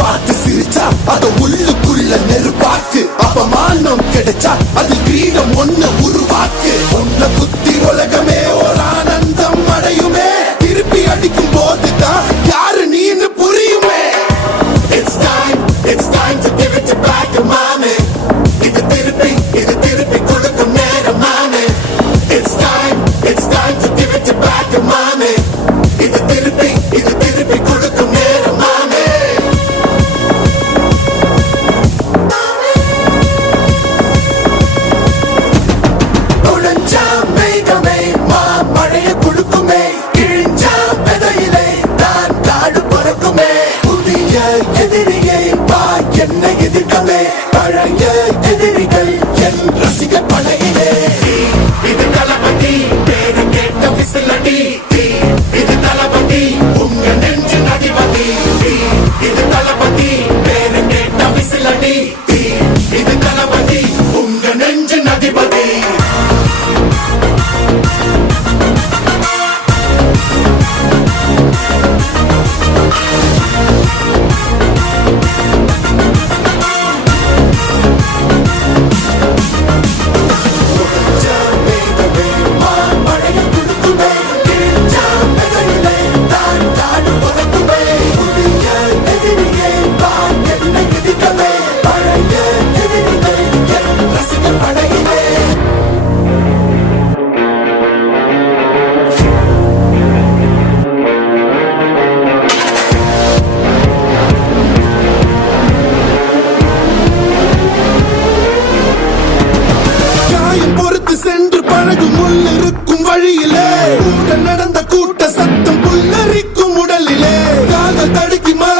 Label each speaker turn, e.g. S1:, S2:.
S1: பார்த்து சிரிச்சா அத உள்ளுக்குள்ள நெருப்பாக்கு. அவமானம் கிடைச்சா அது கிரீடம் ஒன்ன உருவாக்கு. ஒன்ன குத்தி உலகமே எதிரியை வா என்னை எதிர்க்கவே பழைய எதிரிகள் என் ரசிக பழகினே இது தளபதி பேரு கேட்ட விசிலடி இது தளபதி உங்க நெஞ்சு நடிபதி இது தளபதி பேரு கேட்ட விசிலடி தடுக்குமா